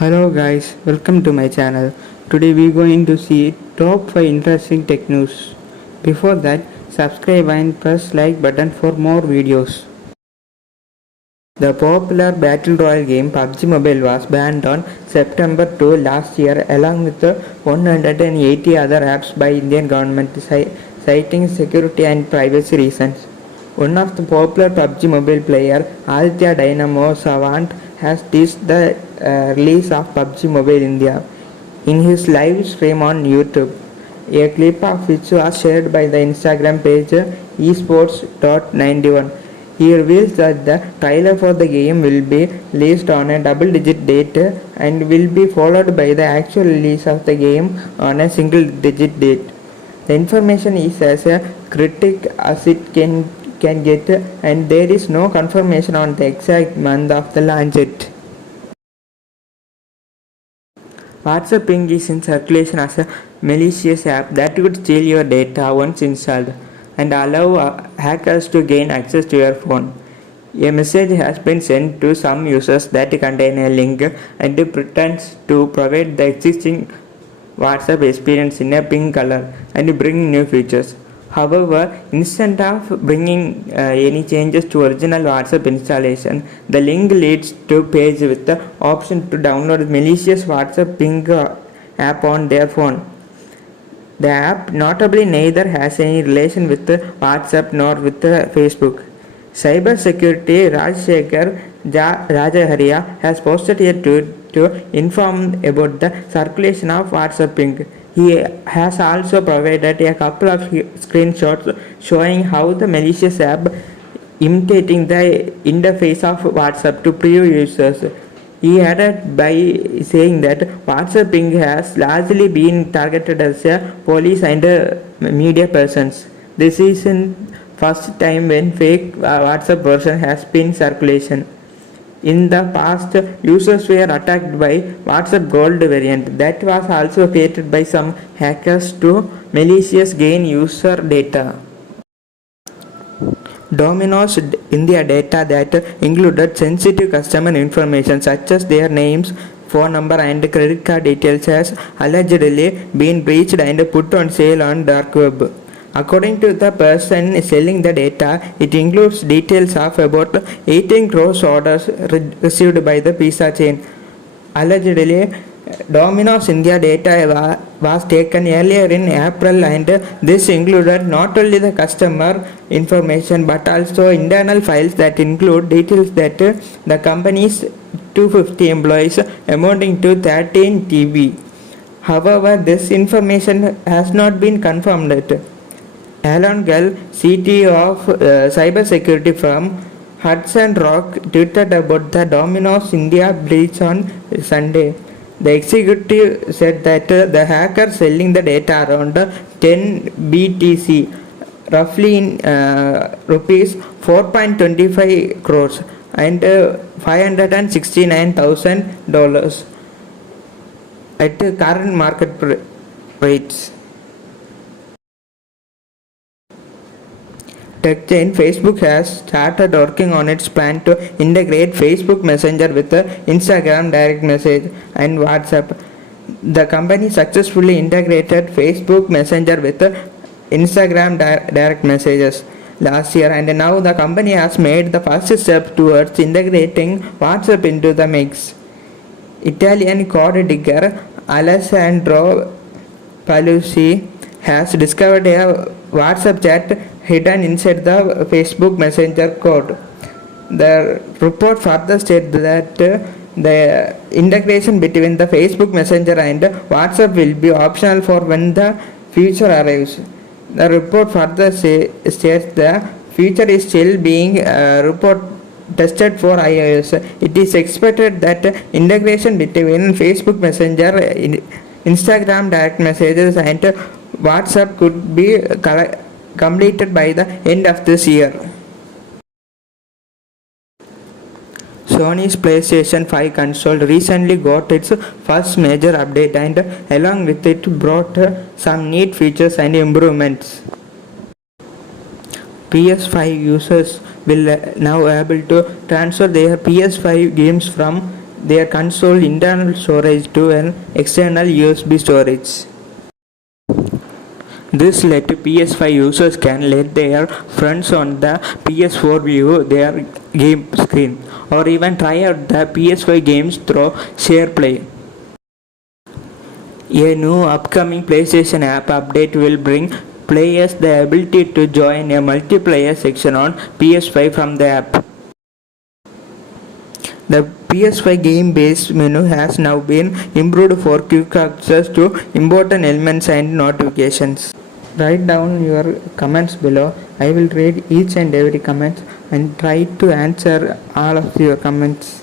Hello guys, welcome to my channel. Today we are going to see top 5 interesting tech news. Before that, subscribe and press like button for more videos. The popular battle royale game PUBG Mobile was banned on September 2 last year along with 180 other apps by Indian government citing security and privacy reasons. One of the popular PUBG Mobile player, Aditya Dynamo Savant, has teased the release of PUBG Mobile India in his live stream on YouTube. A clip of which was shared by the Instagram page esports.91. He reveals that the trailer for the game will be released on a double-digit date and will be followed by the actual release of the game on a single-digit date. The information is as cryptic as it can get, and there is no confirmation on the exact month of the launch yet. WhatsApp Ping is in circulation as a malicious app that could steal your data once installed and allow hackers to gain access to your phone. A message has been sent to some users that contain a link and pretends to provide the existing WhatsApp experience in a pink color and bring new features. However, instead of bringing any changes to original WhatsApp installation, the link leads to a page with the option to download malicious WhatsApp Ping app on their phone. The app notably neither has any relation with WhatsApp nor with Facebook. Cybersecurity Rajshekhar Rajaharia has posted a tweet to inform about the circulation of WhatsApp Ping. He has also provided a couple of screenshots showing how the malicious app imitating the interface of WhatsApp to preview users. He added by saying that WhatsApp Ping has largely been targeted as a police and media persons. This is the first time when fake WhatsApp version has been in circulation. In the past, users were attacked by WhatsApp Gold variant that was also created by some hackers to maliciously gain user data. Domino's India data that included sensitive customer information such as their names, phone number and credit card details has allegedly been breached and put on sale on dark web. According to the person selling the data, it includes details of about 18 crores orders received by the pizza chain. Allegedly, Domino's India data was taken earlier in April and this included not only the customer information but also internal files that include details that the company's 250 employees amounting to 13 TB. However, this information has not been confirmed yet. Alan Gell, CTO of cybersecurity firm Hudson Rock, tweeted about the Domino's India breach on Sunday. The executive said that the hacker selling the data around 10 BTC, roughly in rupees 4.25 crores and $569,000 at current market rates. TechChain Facebook has started working on its plan to integrate Facebook Messenger with Instagram Direct Message and WhatsApp. The company successfully integrated Facebook Messenger with Instagram Direct Messages last year, and now the company has made the first step towards integrating WhatsApp into the mix. Italian code digger Alessandro Palucci has discovered a WhatsApp chat hidden inside the Facebook Messenger code. The report further states that the integration between the Facebook Messenger and WhatsApp will be optional for when the future arrives. The report further states the feature is still being tested for iOS. It is expected that integration between Facebook Messenger, Instagram Direct Messages and WhatsApp could be completed by the end of this year. Sony's PlayStation 5 console recently got its first major update and along with it brought some neat features and improvements. PS5 users will now able to transfer their PS5 games from their console internal storage to an external USB storage. This let PS5 users can let their friends on the PS4 view their game screen or even try out the PS5 games through SharePlay. A new upcoming PlayStation app update will bring players the ability to join a multiplayer section on PS5 from the app. The PS5 game-based menu has now been improved for quick access to important elements and notifications. Write down your comments below. I will read each and every comment and try to answer all of your comments.